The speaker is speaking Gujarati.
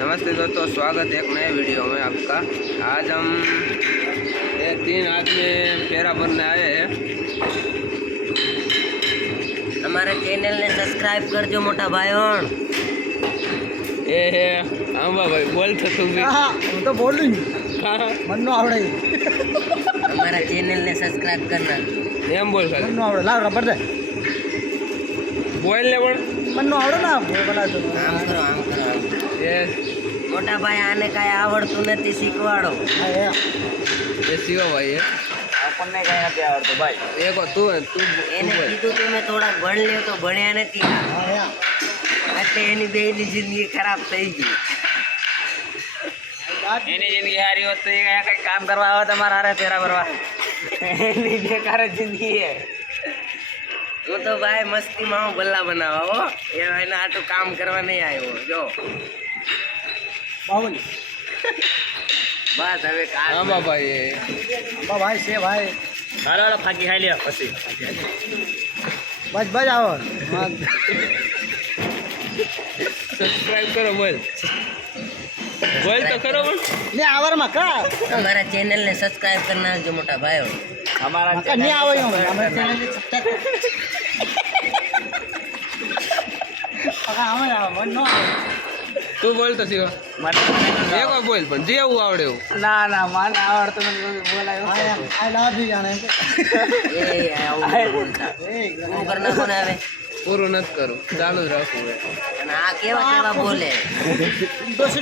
नमस्ते दोस्तों, स्वागत है एक नए वीडियो में आपका। आज हम ये 3 आदमी फेरा भरने आए हैं। हमारे चैनल ने सब्सक्राइब कर जो मोटा भाइयों। ये है आंबा भाई, बोल तो तू भी। हाँ, હું તો બોલું મનનો આવડે हमारा चैनल ने सब्सक्राइब करना। एम बोल खाली મનનો આવડે લાવ રબર દે बोल ले पण મનનો આવડે ને બોલા તો आम करो आम करो आम। ये मोटा भाई आने का आवड़તું નથી શીખવાડો। હા ये शिवा भाई है। આપણને કઈ નથી આવડતું ભાઈ एक और तू है, तू એને बोल। કીધું કે મેં થોડાક ભણ લ્યો તો ભણ્યા નથી આ। હા એટલે એની બેની જિંદગી ખરાબ થઈ ગઈ। એની જિંદગી હારી હોત તો એ કઈ કામ કરવા આવે તમારા હારે ફેરા ભરવા એની બેકાર જિંદગી હે। તું તો ભાઈ મસ્તીમાં હું ગલ્લા બનાવા હો, એના આટલું કામ કરવા નહીં આવ્યો જો। બાવલી બસ હવે કામ आंबा भाई है। ભાઈ છે ભાઈ હાલો હાલો ફાકી ખાઈ લ્યો પછી બસ બસ આવો सब्सक्राइब करो, बोल बोल तो करो पण। ને આવરમાં કા हमारा चैनल ने सब्सक्राइब करना जो मोटा भाई हो। અમારા મકા ને આવો હું અમે ચેનલ ને સબસ્ક્રાઇબ પકા અમે મનનો આવડે तू बोल तो शिवा एक और बोल पण जे હું આવડે એવું। ના ના મને આવડતું નથી બોલાયો આઈ લવ યુ જાણે એ આવું બોલતા એ હું કરના કોને આવે પૂરું નથી કરું, ચાલુ જ રાખવું. અને આ કેવા કેવા બોલે। દોસ્ત